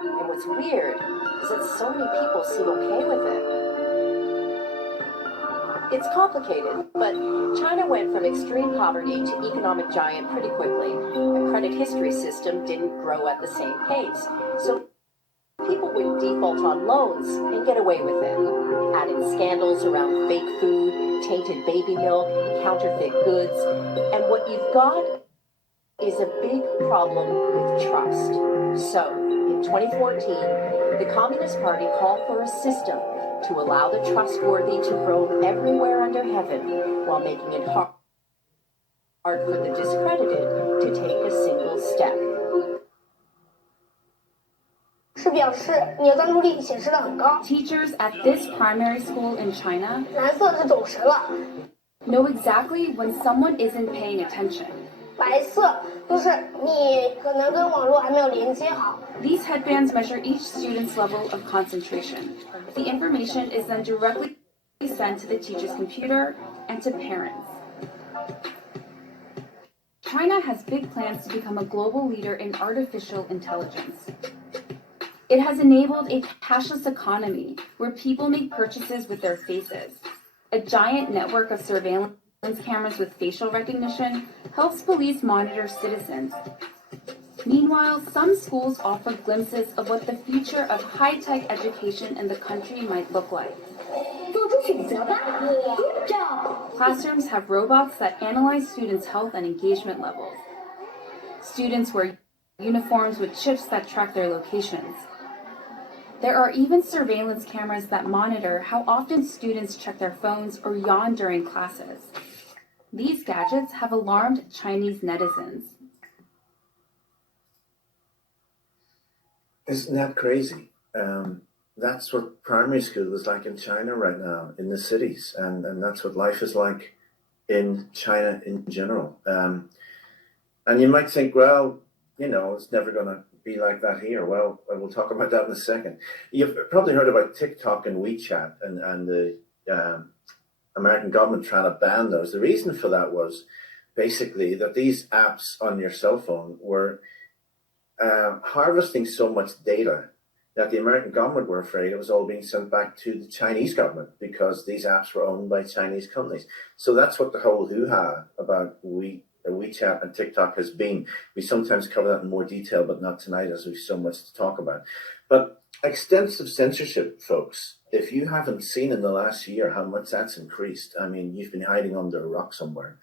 And what's weird is that so many people seem okay with it. It's complicated, but China went from extreme poverty to economic giant pretty quickly. The credit history system didn't grow at the same pace, so people would default on loans and get away with it. Add in scandals around fake food, tainted baby milk, counterfeit goods, and what you've got is a big problem with trust. So, in 2014, the Communist Party called for a system to allow the trustworthy to roam everywhere under heaven while making it hard for the discredited to take a single step. 是表示你的专注力显示的很高。 Teachers at this primary school in China 蓝色是走神了， know exactly when someone isn't paying attention. 白色就是你可能跟网络还没有连接好。 These headbands measure each student's level of concentration. The information is then directly sent to the teacher's computer and to parents. China has big plans to become a global leader in artificial intelligence. It has enabled a cashless economy where people make purchases with their faces. A giant network of surveillance cameras with facial recognition helps police monitor citizens. Meanwhile, some schools offer glimpses of what the future of high-tech education in the country might look like. Classrooms have robots that analyze students' health and engagement levels. Students wear uniforms with chips that track their locations. There are even surveillance cameras that monitor how often students check their phones or yawn during classes. These gadgets have alarmed Chinese netizens. Isn't that crazy? That's what primary school is like in China right now, in the cities, and that's what life is like in China in general. And you might think, well, it's never going to be like that here. Well, we'll talk about that in a second. You've probably heard about TikTok and WeChat and the American government trying to ban those. The reason for that was basically that these apps on your cell phone were harvesting so much data that the American government were afraid it was all being sent back to the Chinese government because these apps were owned by Chinese companies. So that's what the whole hoo-ha about WeChat and TikTok has been. We sometimes cover that in more detail, but not tonight as we've so much to talk about. But extensive censorship, folks, if you haven't seen in the last year how much that's increased, I mean, you've been hiding under a rock somewhere.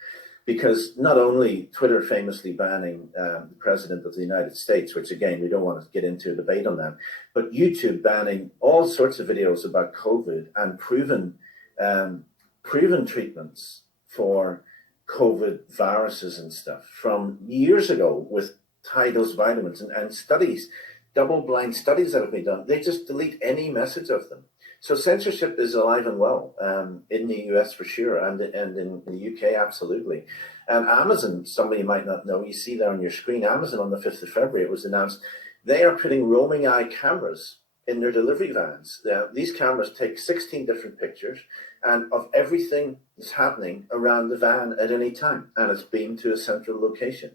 Because not only Twitter famously banning the president of the United States, which again, we don't want to get into a debate on that, but YouTube banning all sorts of videos about COVID and proven treatments for COVID viruses and stuff from years ago with high-dose vitamins and studies, double-blind studies that have been done. They just delete any message of them. So censorship is alive and well in the US for sure, and in the UK absolutely. And Amazon, somebody you might not know, you see there on your screen, Amazon on the 5th of February, it was announced, they are putting roaming eye cameras in their delivery vans. These cameras take 16 different pictures and of everything that's happening around the van at any time, and it's beamed to a central location.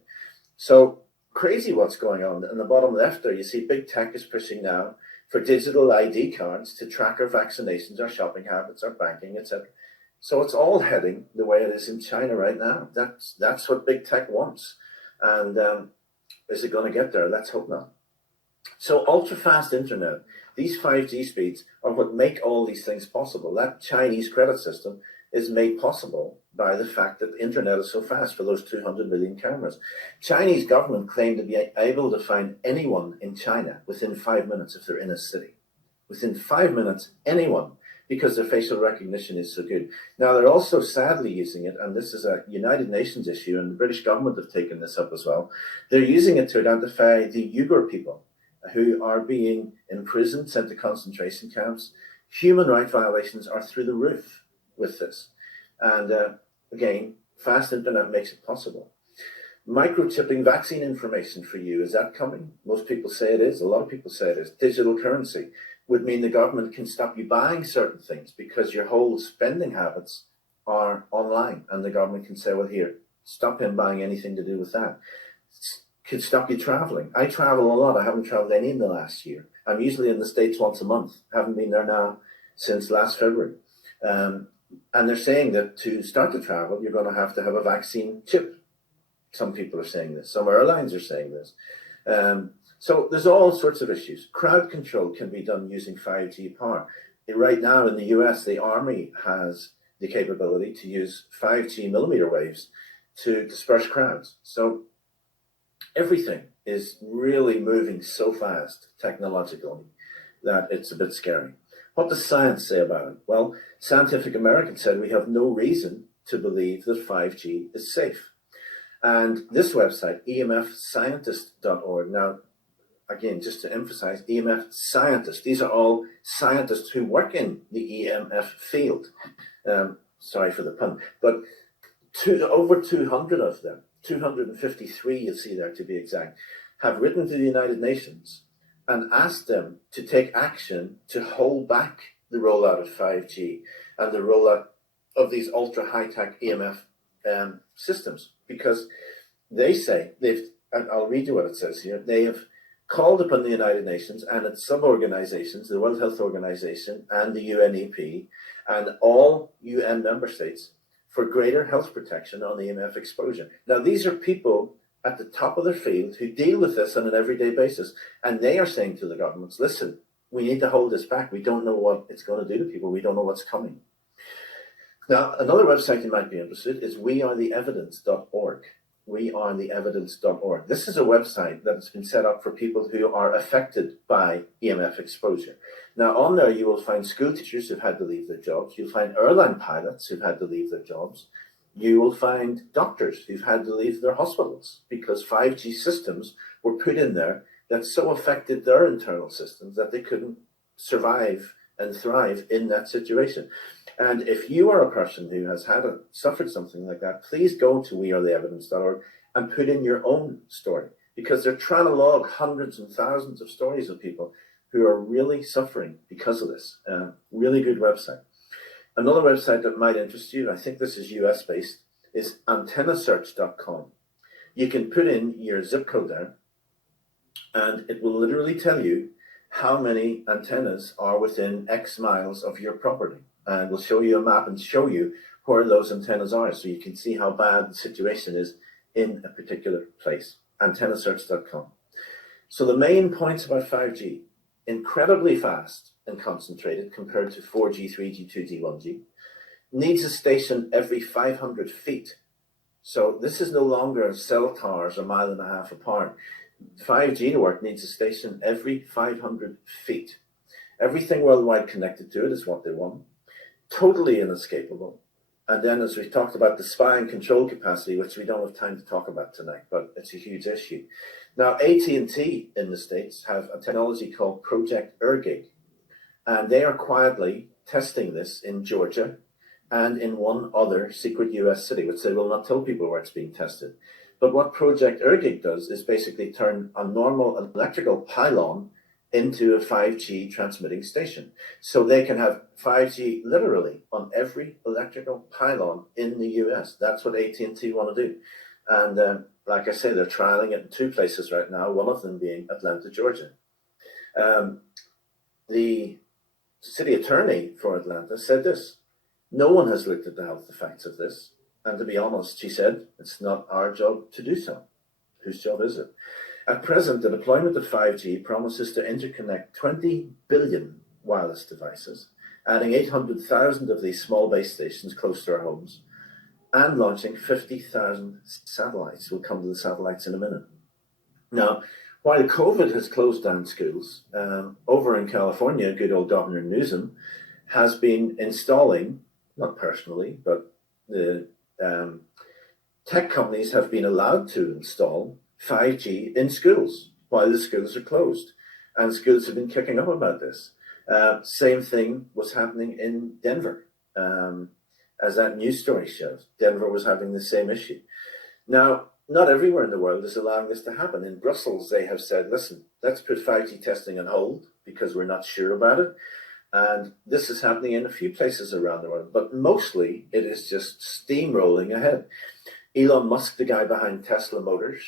So crazy what's going on. In the bottom left there, you see big tech is pushing now for digital ID cards to track our vaccinations, our shopping habits, our banking, etc. So it's all heading the way it is in China right now. That's what big tech wants. And is it going to get there? Let's hope not. So ultra-fast internet, these 5G speeds are what make all these things possible. That Chinese credit system is made possible by the fact that the internet is so fast for those 200 million cameras. Chinese government claim to be able to find anyone in China within 5 minutes if they're in a city. Within 5 minutes, anyone, because their facial recognition is so good. Now, they're also sadly using it, and this is a United Nations issue, and the British government have taken this up as well. They're using it to identify the Uyghur people who are being imprisoned, sent to concentration camps. Human rights violations are through the roof with this. And again, fast internet makes it possible. Microchipping vaccine information for you, is that coming? Most people say it is. A lot of people say it is. Digital currency would mean the government can stop you buying certain things because your whole spending habits are online, and the government can say, well, here, stop him buying anything to do with that. could stop you traveling. I travel a lot. I haven't traveled any in the last year. I'm usually in the States once a month. Haven't been there now since last February. And they're saying that to start to travel, you're going to have a vaccine chip. Some people are saying this. Some airlines are saying this. So there's all sorts of issues. Crowd control can be done using 5G power. Right now in the US, the Army has the capability to use 5G millimeter waves to disperse crowds. So everything is really moving so fast technologically that it's a bit scary. What does science say about it? Well, Scientific American said we have no reason to believe that 5G is safe. And this website, emfscientist.org, now, again, just to emphasize, EMF scientists, these are all scientists who work in the EMF field. Sorry for the pun, but over 200 of them, 253 you'll see there to be exact, have written to the United Nations and asked them to take action to hold back the rollout of 5G and the rollout of these ultra high-tech EMF systems, because they say, and I'll read you what it says here, they have called upon the United Nations and its sub-organizations, the World Health Organization and the UNEP, and all UN member states for greater health protection on EMF exposure. Now, these are people at the top of their field who deal with this on an everyday basis, and they are saying to the governments, listen, we need to hold this back. We don't know what it's going to do to people. We don't know what's coming. Now, another website you might be interested is wearetheevidence.org. Wearetheevidence.org. This is a website that has been set up for people who are affected by EMF exposure. Now, on there, you will find school teachers who've had to leave their jobs. You'll find airline pilots who've had to leave their jobs. You will find doctors who've had to leave their hospitals because 5G systems were put in there that so affected their internal systems that they couldn't survive and thrive in that situation. And if you are a person who has suffered something like that, please go to wearetheevidence.org and put in your own story, because they're trying to log hundreds and thousands of stories of people who are really suffering because of this. Really good website. Another website that might interest you, I think this is US based, is antennasearch.com. You can put in your zip code there, and it will literally tell you how many antennas are within X miles of your property. And we'll show you a map and show you where those antennas are, so you can see how bad the situation is in a particular place. Antennasearch.com. So the main points about 5G, incredibly fast and concentrated compared to 4G, 3G, 2G, 1G, needs a station every 500 feet. So this is no longer cell towers a mile and a half apart. 5G to work needs a station every 500 feet. Everything worldwide connected to it is what they want. Totally inescapable. And then, as we talked about, the spy and control capacity, which we don't have time to talk about tonight, but it's a huge issue. Now, AT&T in the States have a technology called Project Airgig, and they are quietly testing this in Georgia and in one other secret US city, which they will not tell people where it's being tested. But what Project Airgig does is basically turn a normal electrical pylon into a 5G transmitting station. So they can have 5G literally on every electrical pylon in the US. That's what AT&T want to do. And like I say, they're trialing it in two places right now, one of them being Atlanta, Georgia. The city attorney for Atlanta said this: no one has looked at the health effects of this. And to be honest, she said, it's not our job to do so. Whose job is it? At present, the deployment of 5G promises to interconnect 20 billion wireless devices, adding 800,000 of these small base stations close to our homes, and launching 50,000 satellites. We'll come to the satellites in a minute. Now, while COVID has closed down schools, over in California, good old Governor Newsom has been installing, not personally, but the tech companies have been allowed to install 5G in schools while the schools are closed. And schools have been kicking up about this. Same thing was happening in Denver. As that news story shows, Denver was having the same issue. Now, not everywhere in the world is allowing this to happen. In Brussels, they have said, listen, let's put 5G testing on hold because we're not sure about it. And this is happening in a few places around the world, but mostly it is just steamrolling ahead. Elon Musk, the guy behind Tesla Motors,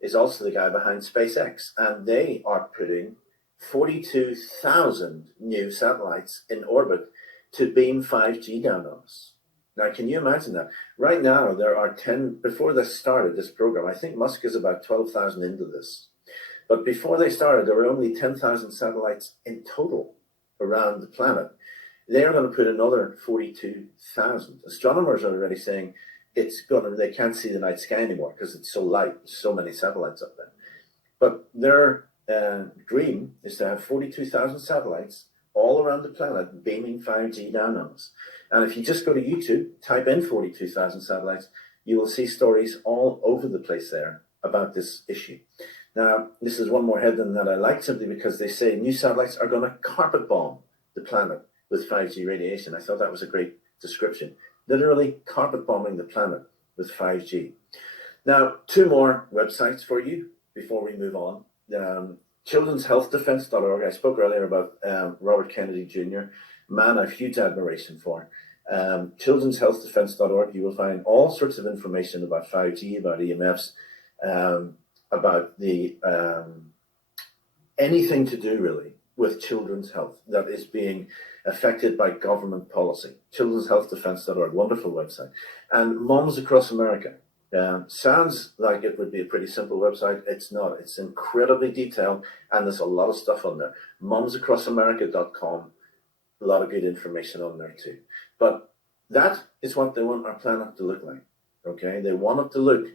is also the guy behind SpaceX, and they are putting 42,000 new satellites in orbit to beam 5G down on us. Now, can you imagine that? Right now, there are 10, before this started, this program, I think Musk is about 12,000 into this. But before they started, there were only 10,000 satellites in total around the planet. They are going to put another 42,000. Astronomers are already saying they can't see the night sky anymore because it's so light, so many satellites up there. But their dream is to have 42,000 satellites all around the planet beaming 5G down on us. And if you just go to YouTube, type in 42,000 satellites, you will see stories all over the place there about this issue. Now, this is one more headline that I like, simply because they say new satellites are going to carpet bomb the planet with 5G radiation. I thought that was a great description. Literally carpet bombing the planet with 5G. Now, 2 more websites for you before we move on. Children'sHealthDefense.org. I spoke earlier about Robert Kennedy Jr., man I have huge admiration for. Children'sHealthDefense.org. You will find all sorts of information about 5G, about EMFs, about the anything to do really with children's health that is being affected by government policy. Children'sHealthDefense.org, wonderful website. And Moms Across America. Sounds like it would be a pretty simple website. It's not. It's incredibly detailed, and there's a lot of stuff on there. MomsAcrossAmerica.com, a lot of good information on there too. But that is what they want our planet to look like. Okay, they want it to look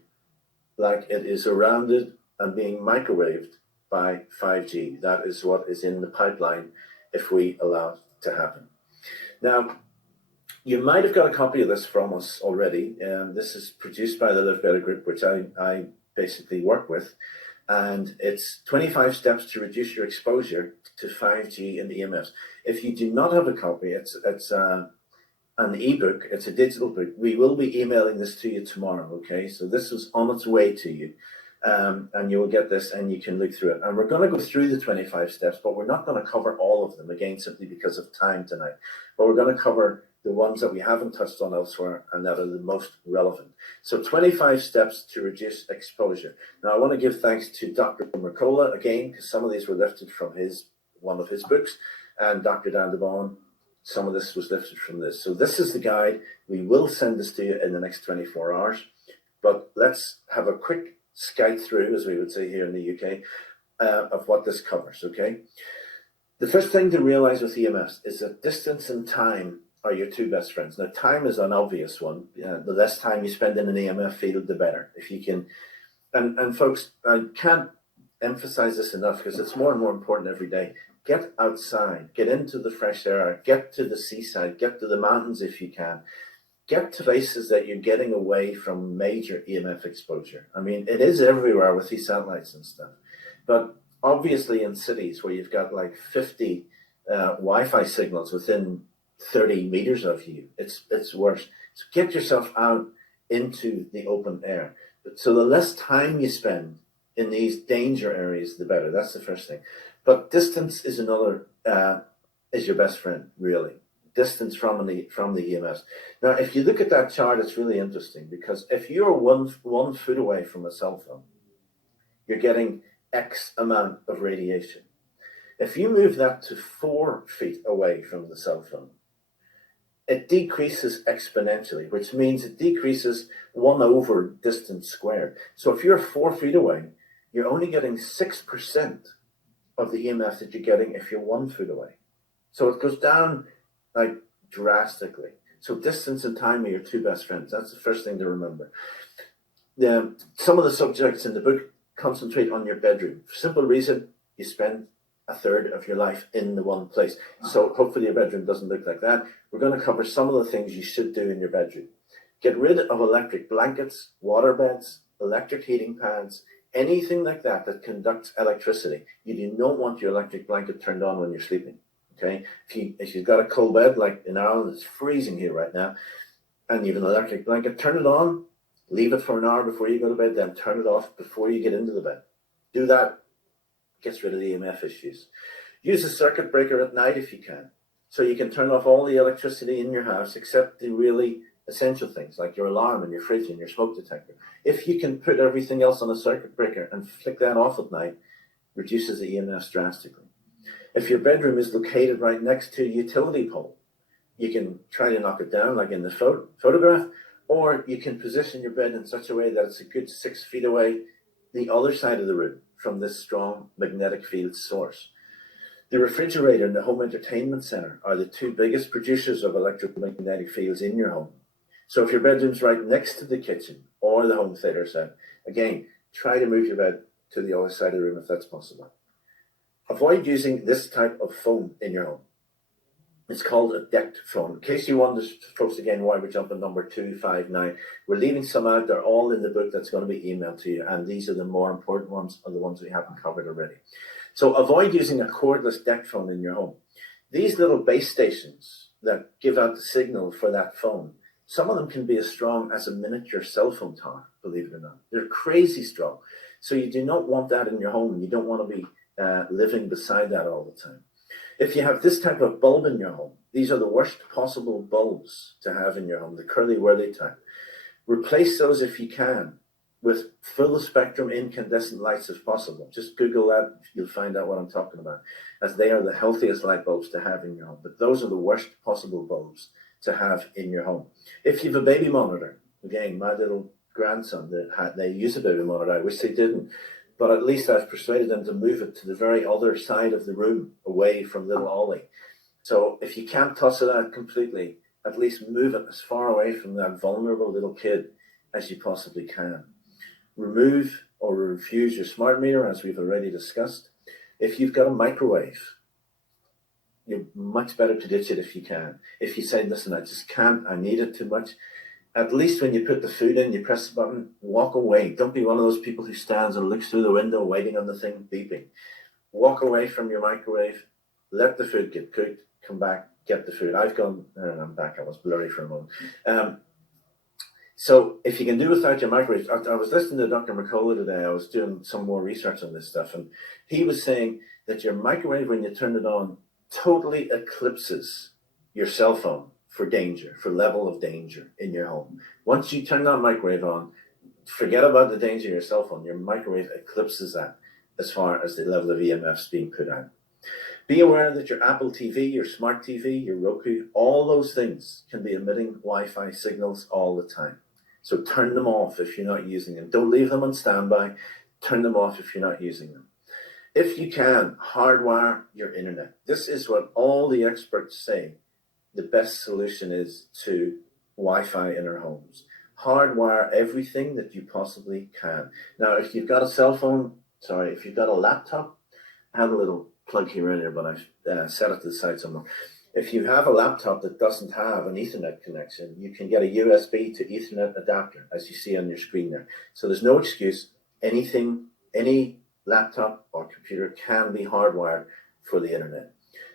like it is surrounded and being microwaved by 5G. That is what is in the pipeline if we allow it to happen. Now, you might have got a copy of this from us already. This is produced by the Live Better Group, which I basically work with. And it's 25 steps to reduce your exposure to 5G and EMFs. If you do not have a copy, it's an ebook. It's a digital book. We will be emailing this to you tomorrow, okay? So this is on its way to you. And you will get this and you can look through it. And we're going to go through the 25 steps, but we're not going to cover all of them, again, simply because of time tonight. But we're going to cover the ones that we haven't touched on elsewhere and that are the most relevant. So 25 steps to reduce exposure. Now, I want to give thanks to Dr. Mercola again, because some of these were lifted from one of his books, and Dr. Dan DeBon, some of this was lifted from this. So this is the guide. We will send this to you in the next 24 hours, but let's have a quick skype through, as we would say here in the UK, of what this covers, okay? The first thing to realize with EMFs is that distance and time are your 2 best friends. Now, time is an obvious one. The less time you spend in an EMF field, the better. If you can, and folks, I can't emphasize this enough because it's more and more important every day. Get outside, get into the fresh air, get to the seaside, get to the mountains if you can. Get to places that you're getting away from major EMF exposure. I mean, it is everywhere with these satellites and stuff. But obviously in cities where you've got like 50 Wi-Fi signals within 30 meters of you, it's worse. So get yourself out into the open air. So the less time you spend in these danger areas, the better. That's the first thing. But distance is another, is your best friend, really. Distance from the EMFs. Now, if you look at that chart, it's really interesting because if you're one foot away from a cell phone, you're getting X amount of radiation. If you move that to 4 feet away from the cell phone, it decreases exponentially, which means it decreases 1 over distance squared. So if you're 4 feet away, you're only getting 6% of the EMF that you're getting if you're 1 foot away. So it goes down like drastically. So distance and time are your 2 best friends. That's the first thing to remember. Some of the subjects in the book concentrate on your bedroom. For simple reason, you spend a third of your life in the one place. So hopefully your bedroom doesn't look like that. We're going to cover some of the things you should do in your bedroom. Get rid of electric blankets, water beds, electric heating pads, anything like that that conducts electricity. You do not want your electric blanket turned on when you're sleeping. Okay, if you've got a cold bed, like in Ireland, it's freezing here right now, and you have an electric blanket, turn it on, leave it for an hour before you go to bed, then turn it off before you get into the bed. Do that, gets rid of the EMF issues. Use a circuit breaker at night if you can, so you can turn off all the electricity in your house except the really essential things like your alarm and your fridge and your smoke detector. If you can put everything else on a circuit breaker and flick that off at night, reduces the EMFs drastically. If your bedroom is located right next to a utility pole, you can try to knock it down like in the photograph, or you can position your bed in such a way that it's a good 6 feet away the other side of the room from this strong magnetic field source. The refrigerator and the home entertainment center are the two biggest producers of electromagnetic fields in your home. So if your bedroom's right next to the kitchen or the home theater set, again, try to move your bed to the other side of the room if that's possible. Avoid using this type of phone in your home. It's called a decked phone. In case you wonder, folks, again, why we're jumping number 259, we're leaving some out. They're all in the book that's going to be emailed to you, and these are the more important ones, are the ones we haven't covered already. So avoid using a cordless decked phone in your home. These little base stations that give out the signal for that phone, some of them can be as strong as a miniature cell phone tower, believe it or not. They're crazy strong. So you do not want that in your home. You don't want to be living beside that all the time. If you have this type of bulb in your home, these are the worst possible bulbs to have in your home, the curly whirly type. Replace those if you can with full spectrum incandescent lights if possible. Just Google that, you'll find out what I'm talking about, as they are the healthiest light bulbs to have in your home. But those are the worst possible bulbs to have in your home. If you have a baby monitor, again, my little grandson, they use a baby monitor. I wish they didn't. But at least I've persuaded them to move it to the very other side of the room, away from little Ollie. So if you can't toss it out completely, at least move it as far away from that vulnerable little kid as you possibly can. Remove or refuse your smart meter, as we've already discussed. If you've got a microwave, you're much better to ditch it if you can. If you say, listen, I just can't, I need it too much, at least when you put the food in, you press the button, walk away. Don't be one of those people who stands and looks through the window waiting on the thing beeping. Walk away from your microwave, let the food get cooked, come back, get the food. I'm back, I was blurry for a moment. So if you can do without your microwave, I was listening to Dr. McCullough today, I was doing some more research on this stuff, and he was saying that your microwave, when you turn it on, totally eclipses your cell phone for danger, for level of danger in your home. Once you turn that microwave on, forget about the danger of your cell phone. Your microwave eclipses that as far as the level of EMFs being put out. Be aware that your Apple TV, your smart TV, your Roku, all those things can be emitting Wi-Fi signals all the time. So turn them off if you're not using them. Don't leave them on standby. Turn them off if you're not using them. If you can, hardwire your internet. This is what all the experts say the best solution is to Wi-Fi in our homes. Hardwire everything that you possibly can. Now, if you've got if you've got a laptop, I have a little plug here earlier, but I've set it to the side somewhere. If you have a laptop that doesn't have an Ethernet connection, you can get a USB to Ethernet adapter, as you see on your screen there. So there's no excuse. Any laptop or computer can be hardwired for the internet.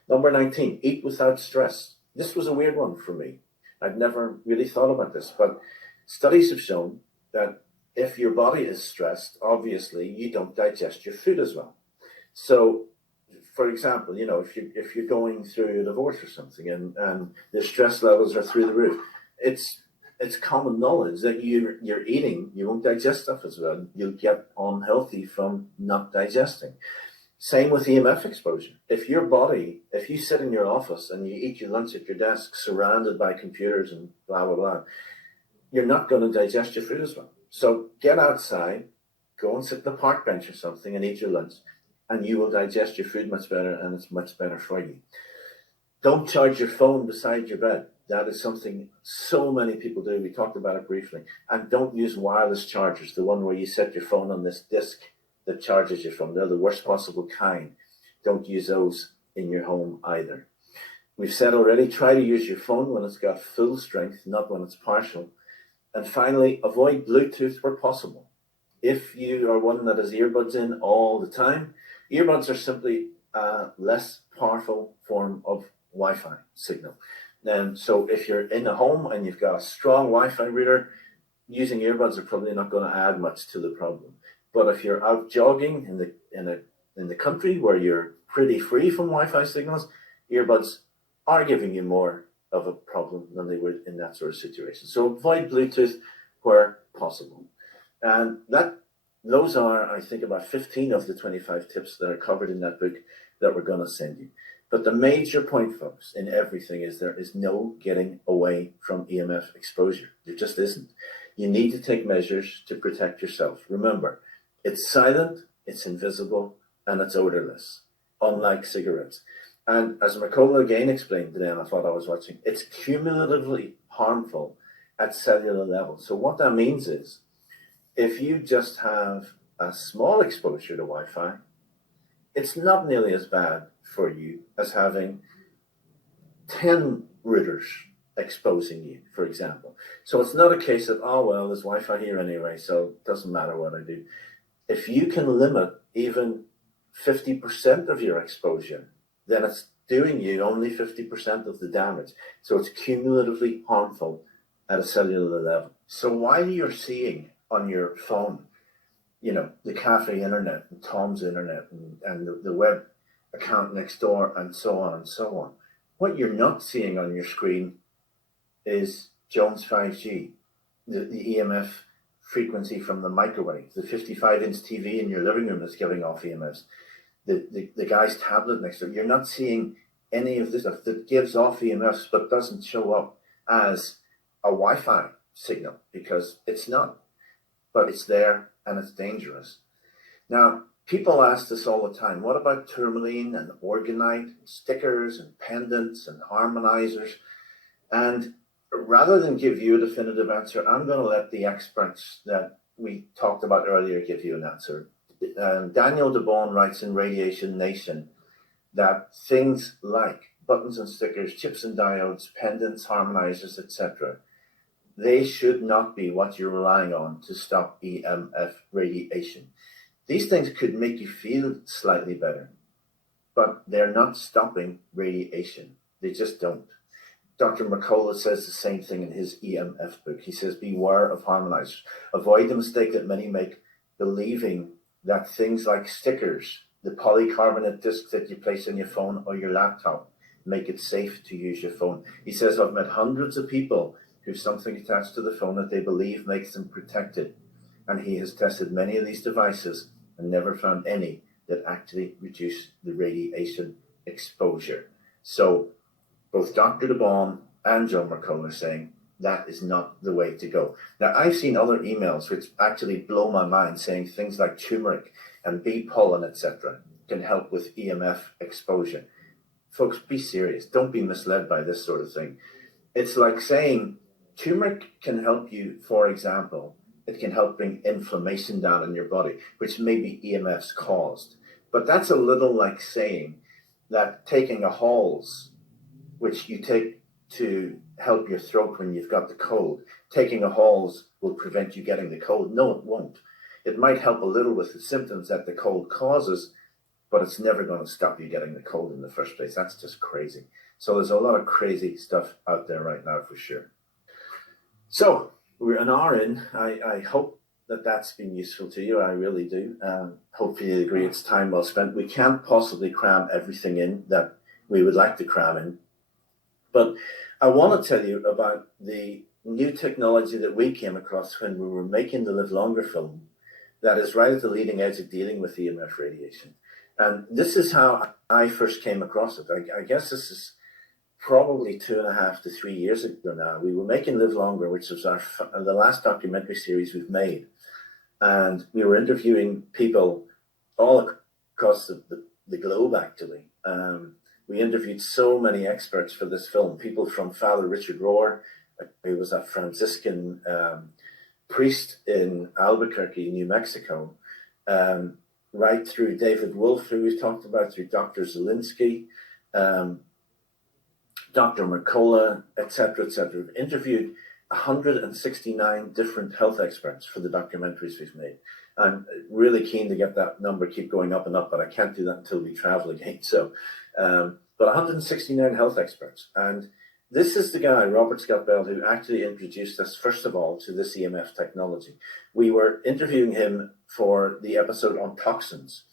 Number 19, eat without stress. This was a weird one for me. I'd never really thought about this, but studies have shown that if your body is stressed, obviously you don't digest your food as well. So, for example, if you're going through a divorce or something and the stress levels are through the roof, it's common knowledge that you're eating, you won't digest stuff as well. You'll get unhealthy from not digesting. Same with EMF exposure. If you sit in your office and you eat your lunch at your desk surrounded by computers and blah, blah, blah, you're not going to digest your food as well. So get outside, go and sit on the park bench or something and eat your lunch, and you will digest your food much better, and it's much better for you. Don't charge your phone beside your bed. That is something so many people do. We talked about it briefly. And don't use wireless chargers, the one where you set your phone on this disc that charges your phone. They're the worst possible kind. Don't use those in your home either. We've said already, try to use your phone when it's got full strength, not when it's partial. And finally, avoid Bluetooth where possible. If you are one that has earbuds in all the time, earbuds are simply a less powerful form of Wi-Fi signal. And so if you're in the home and you've got a strong Wi-Fi router, using earbuds are probably not going to add much to the problem. But if you're out jogging in the country where you're pretty free from Wi-Fi signals, earbuds are giving you more of a problem than they would in that sort of situation. So avoid Bluetooth where possible. And those are, I think, about 15 of the 25 tips that are covered in that book that we're going to send you. But the major point, folks, in everything is there is no getting away from EMF exposure. There just isn't. You need to take measures to protect yourself. Remember, it's silent, it's invisible, and it's odorless, unlike cigarettes. And as Mercola again explained today, and I thought I was watching, it's cumulatively harmful at cellular level. So what that means is, if you just have a small exposure to Wi-Fi, it's not nearly as bad for you as having 10 routers exposing you, for example. So it's not a case of, oh, well, there's Wi-Fi here anyway, so it doesn't matter what I do. If you can limit even 50% of your exposure, then it's doing you only 50% of the damage. So it's cumulatively harmful at a cellular level. So while you're seeing on your phone, you know, the cafe internet and Tom's internet and the web account next door and so on and so on, what you're not seeing on your screen is Jones 5G, the EMF frequency from the microwave, the 55-inch TV in your living room that's giving off EMFs, the guy's tablet next door. You're not seeing any of this stuff that gives off EMFs but doesn't show up as a Wi-Fi signal, because it's not, but it's there and it's dangerous. Now, people ask us all the time, what about tourmaline and orgonite, stickers and pendants and harmonizers? And rather than give you a definitive answer, I'm going to let the experts that we talked about earlier give you an answer. Daniel DeBon writes in Radiation Nation that things like buttons and stickers, chips and diodes, pendants, harmonizers, etc., they should not be what you're relying on to stop EMF radiation. These things could make you feel slightly better, but they're not stopping radiation. They just don't. Dr. Mercola says the same thing in his EMF book. He says, beware of harmonizers. Avoid the mistake that many make, believing that things like stickers, the polycarbonate discs that you place on your phone or your laptop, make it safe to use your phone. He says, I've met hundreds of people who have something attached to the phone that they believe makes them protected. And he has tested many of these devices and never found any that actually reduce the radiation exposure. So both Dr. DeBon and Joe Mercola are saying that is not the way to go. Now, I've seen other emails which actually blow my mind, saying things like turmeric and bee pollen, etc., can help with EMF exposure. Folks, be serious. Don't be misled by this sort of thing. It's like saying turmeric can help you, for example, it can help bring inflammation down in your body, which may be EMFs caused. But that's a little like saying that taking a Halls, which you take to help your throat when you've got the cold, taking a Halls will prevent you getting the cold. No, it won't. It might help a little with the symptoms that the cold causes, but it's never going to stop you getting the cold in the first place. That's just crazy. So there's a lot of crazy stuff out there right now for sure. So we're an hour in. I hope that that's been useful to you. I really do. Hopefully you agree it's time well spent. We can't possibly cram everything in that we would like to cram in. But I want to tell you about the new technology that we came across when we were making the Live Longer film that is right at the leading edge of dealing with EMF radiation. And this is how I first came across it. I guess this is probably 2.5 to 3 years ago now. We were making Live Longer, which was the last documentary series we've made. And we were interviewing people all across the globe, actually. We interviewed so many experts for this film, people from Father Richard Rohr, who was a Franciscan priest in Albuquerque, New Mexico, right through David Wolf, who we've talked about, through Dr. Zielinski, Dr. Mercola, etc., etc. We've interviewed 169 different health experts for the documentaries we've made. I'm really keen to get that number keep going up and up, but I can't do that until we travel again. So, but 169 health experts. And this is the guy, Robert Scott Bell, who actually introduced us, first of all, to this EMF technology. We were interviewing him for the episode on toxins.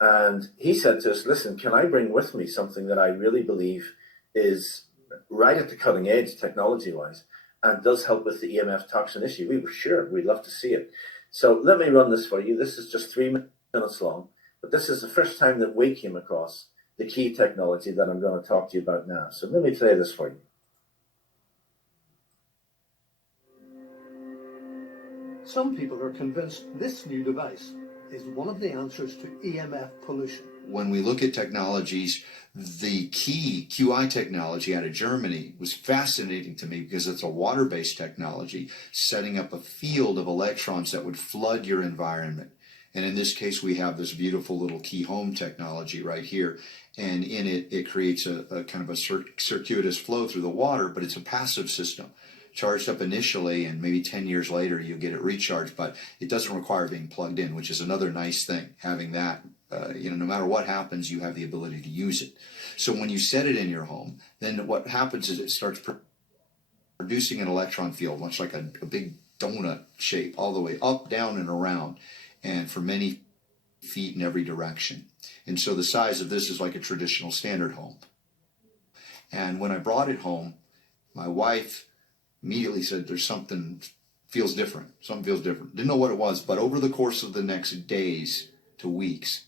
And he said to us, listen, can I bring with me something that I really believe is right at the cutting edge technology-wise, and does help with the EMF toxin issue. We'd love to see it. So let me run this for you. This is just 3 minutes long, but this is the first time that we came across the key technology that I'm going to talk to you about now. So let me play this for you. Some people are convinced this new device is one of the answers to EMF pollution. When we look at technologies, the key QI technology out of Germany was fascinating to me because it's a water-based technology, setting up a field of electrons that would flood your environment. And in this case, we have this beautiful little key home technology right here. And in it, it creates a kind of a circuitous flow through the water, but it's a passive system. Charged up initially, and maybe 10 years later, you get it recharged, but it doesn't require being plugged in, which is another nice thing, having that. No matter what happens, you have the ability to use it. So when you set it in your home, then what happens is it starts producing an electron field, much like a big donut shape, all the way up, down, and around, and for many feet in every direction. And so the size of this is like a traditional standard home. And when I brought it home, my wife immediately said, there's something feels different. Something feels different. Didn't know what it was, but over the course of the next days to weeks,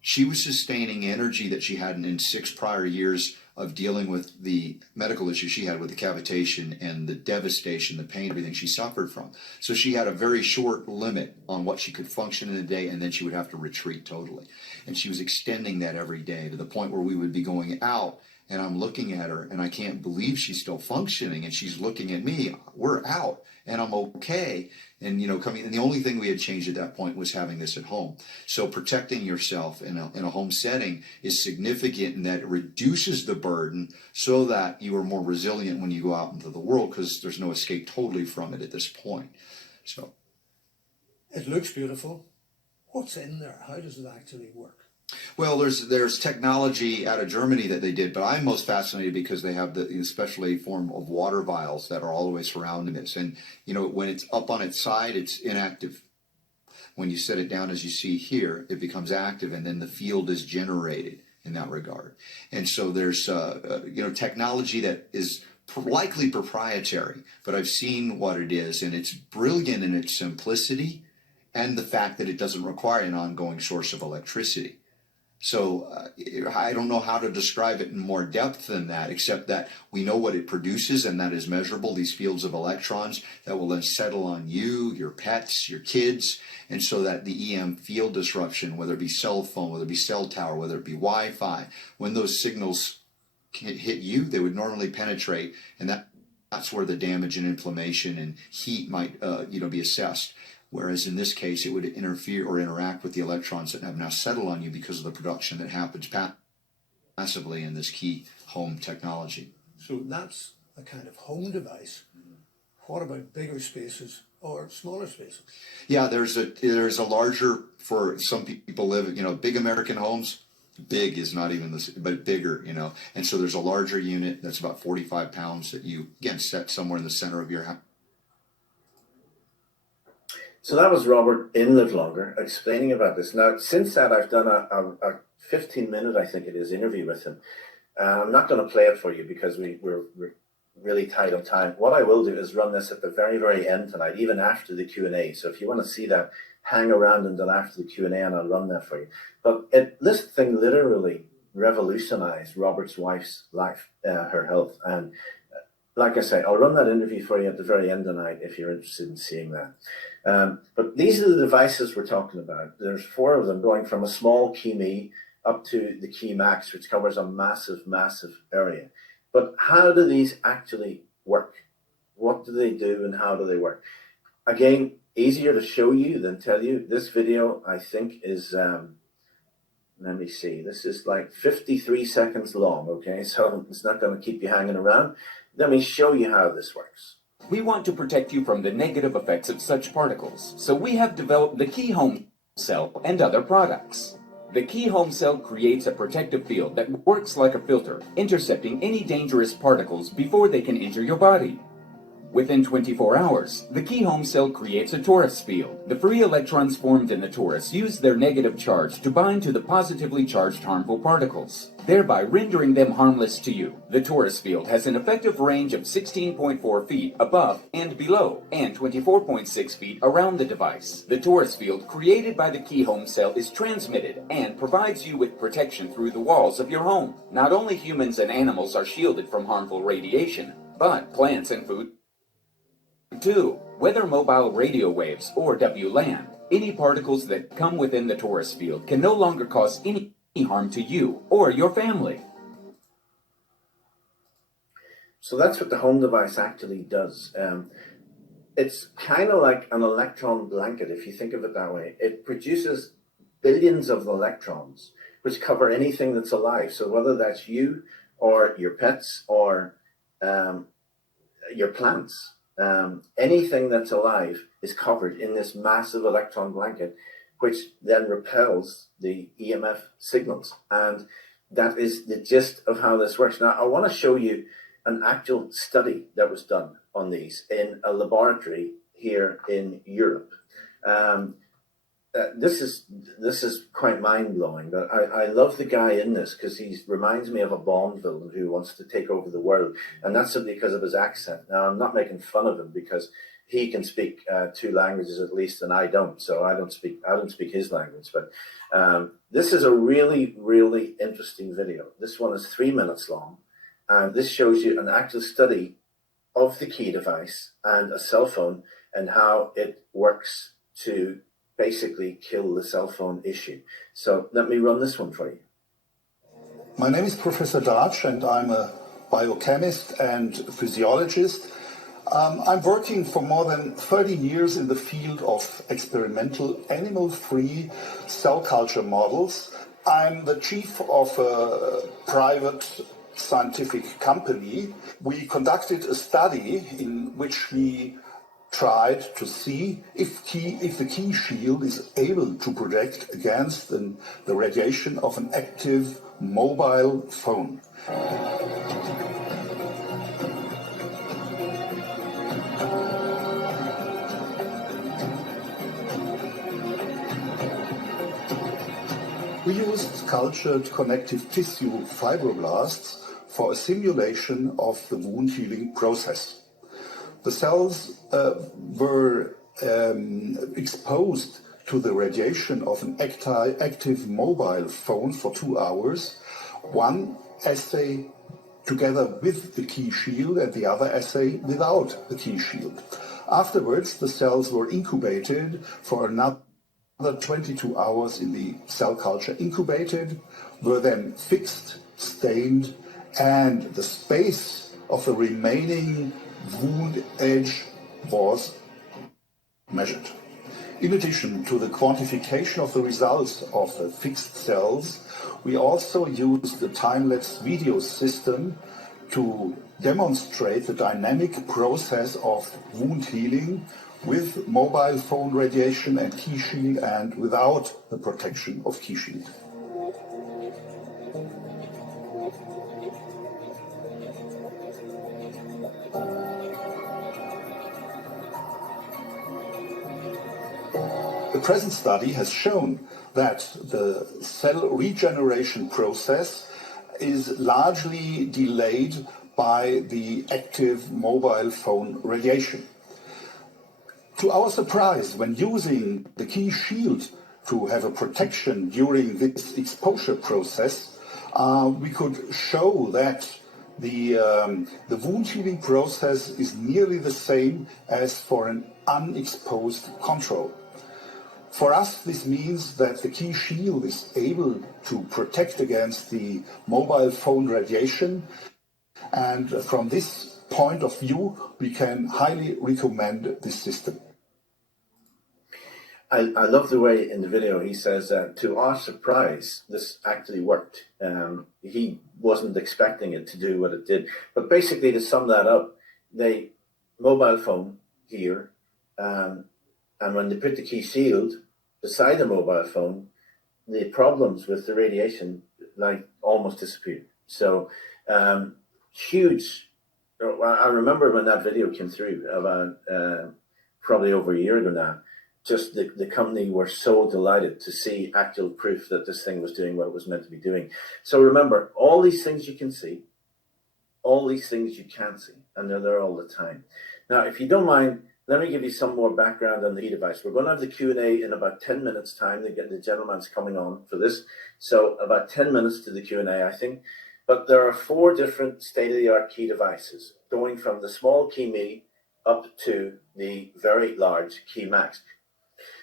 she was sustaining energy that she had in 6 prior years of dealing with the medical issues she had with the cavitation and the devastation, the pain, everything she suffered from. So she had a very short limit on what she could function in a day, and then she would have to retreat totally. And she was extending that every day to the point where we would be going out, and I'm looking at her, and I can't believe she's still functioning, and she's looking at me. We're out, and I'm okay. And, coming, and the only thing we had changed at that point was having this at home. So protecting yourself in a home setting is significant in that it reduces the burden so that you are more resilient when you go out into the world, because there's no escape totally from it at this point. So It looks beautiful. What's in there? How does it actually work? well, there's technology out of Germany that they did, but I'm most fascinated because they have the especially form of water vials that are all the way surrounding this. And, when it's up on its side, it's inactive. When you set it down, as you see here, it becomes active, and then the field is generated in that regard. And so there's, technology that is likely proprietary, but I've seen what it is, and it's brilliant in its simplicity and the fact that it doesn't require an ongoing source of electricity. So I don't know how to describe it in more depth than that, except that we know what it produces, and that is measurable, these fields of electrons that will then settle on you, your pets, your kids, and so that the EM field disruption, whether it be cell phone, whether it be cell tower, whether it be Wi-Fi, when those signals hit you, they would normally penetrate, and that's where the damage and inflammation and heat might be assessed. Whereas in this case, it would interfere or interact with the electrons that have now settled on you because of the production that happens passively in this key home technology. So that's a kind of home device. What about bigger spaces or smaller spaces? Yeah, there's a larger, for some people live, big American homes. Big is not even this, but bigger, And so there's a larger unit that's about 45 pounds that you, again, set somewhere in the center of your house. So that was Robert in Live Longer explaining about this. Now, since that, I've done a 15-minute, I think it is, interview with him. I'm not going to play it for you because we're really tight on time. What I will do is run this at the very, very end tonight, even after the Q&A. So if you want to see that, hang around until after the Q&A and I'll run that for you. But this thing literally revolutionized Robert's wife's life, her health. And like I say, I'll run that interview for you at the very end tonight if you're interested in seeing that. But these are the devices we're talking about. There's 4 of them, going from a small Key Me up to the Key Max, which covers a massive, massive area. But how do these actually work? What do they do and how do they work? Again, easier to show you than tell you. This video, I think, is, let me see, this is like 53 seconds long, okay? So it's not going to keep you hanging around. Let me show you how this works. We want to protect you from the negative effects of such particles, so we have developed the Key Home Cell and other products. The Key Home Cell creates a protective field that works like a filter, intercepting any dangerous particles before they can enter your body. Within 24 hours, the key home cell creates a torus field. The free electrons formed in the torus use their negative charge to bind to the positively charged harmful particles, thereby rendering them harmless to you. The torus field has an effective range of 16.4 feet above and below, and 24.6 feet around the device. The torus field created by the key home cell is transmitted and provides you with protection through the walls of your home. Not only humans and animals are shielded from harmful radiation, but plants and food too. Whether mobile radio waves or WLAN, any particles that come within the torus field can no longer cause any harm to you or your family. So that's what the home device actually does. It's kind of like an electron blanket, if you think of it that way. It produces billions of electrons, which cover anything that's alive. So whether that's you or your pets or your plants, anything that's alive is covered in this massive electron blanket, which then repels the EMF signals. And that is the gist of how this works. Now, I want to show you an actual study that was done on these in a laboratory here in Europe. This is quite mind-blowing. But I love the guy in this because he reminds me of a Bond villain who wants to take over the world, and that's simply because of his accent. Now, I'm not making fun of him because he can speak two languages at least, and I don't. So I don't speak his language. But this is a really, really interesting video. This one is 3 minutes long, and this shows you an actual study of the key device and a cell phone and how it works to basically kill the cell phone issue. So let me run this one for you. My name is Professor Darch and I'm a biochemist and physiologist. I'm working for more than 30 years in the field of experimental animal-free cell culture models. I'm the chief of a private scientific company. We conducted a study in which we tried to see if the key shield is able to protect against the radiation of an active mobile phone. We used cultured connective tissue fibroblasts for a simulation of the wound healing process. The cells were exposed to the radiation of an active mobile phone for 2 hours. One assay together with the key shield and the other assay without the key shield. Afterwards, the cells were incubated for another 22 hours in the cell culture incubated, were then fixed, stained, and the space of the remaining wound edge was measured. In addition to the quantification of the results of the fixed cells, we also used the time-lapse video system to demonstrate the dynamic process of wound healing with mobile phone radiation and key shield and without the protection of key shield. The present study has shown that the cell regeneration process is largely delayed by the active mobile phone radiation. To our surprise, when using the key shield to have a protection during this exposure process, we could show that the wound healing process is nearly the same as for an unexposed control. For us, this means that the key shield is able to protect against the mobile phone radiation, and from this point of view, we can highly recommend this system. I love the way in the video he says to our surprise, this actually worked. He wasn't expecting it to do what it did. But basically, to sum that up, the mobile phone here, and when they put the key shield beside the mobile phone, the problems with the radiation like almost disappeared. So huge Well, I remember when that video came through about probably over a year ago now. Just the company were so delighted to see actual proof that this thing was doing what it was meant to be doing. So remember, all these things you can see, all these things you can't see, and they're there all the time. Now, if you don't mind, let me give you some more background on the device. We're going to have the Q&A in about 10 minutes time. The gentleman's coming on for this. So about 10 minutes to the Q&A, I think. But there are 4 different state-of-the-art key devices, going from the small Key Me up to the very large Key Max.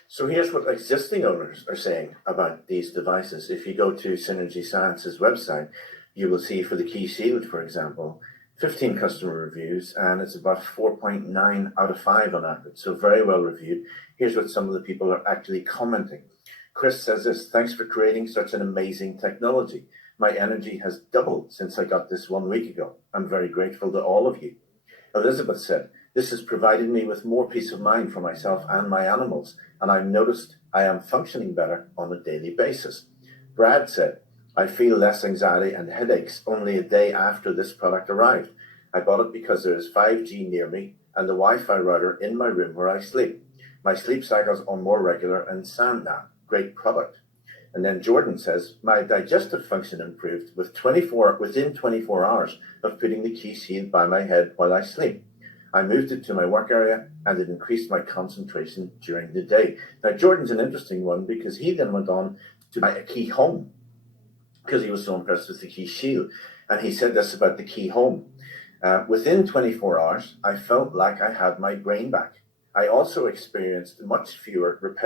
So here's what existing owners are saying about these devices. If you go to Synergy Science's website, you will see for the Key Shield, for example, 15 customer reviews, and it's about 4.9 out of 5 on average. So very well reviewed. Here's what some of the people are actually commenting. Chris says this: thanks for creating such an amazing technology. My energy has doubled since I got this 1 week ago. I'm very grateful to all of you. Elizabeth said, this has provided me with more peace of mind for myself and my animals, and I've noticed I am functioning better on a daily basis. Brad said, I feel less anxiety and headaches only a day after this product arrived. I bought it because there is 5G near me and the Wi-Fi router in my room where I sleep. My sleep cycles are more regular and sound now. Great product. And then Jordan says, my digestive function improved within 24 hours of putting the Key Shield by my head while I sleep. I moved it to my work area and it increased my concentration during the day. Now, Jordan's an interesting one because he then went on to buy a Key Home because he was so impressed with the Key Shield. And he said this about the Key Home. Within 24 hours, I felt like I had my brain back. I also experienced much fewer repetitive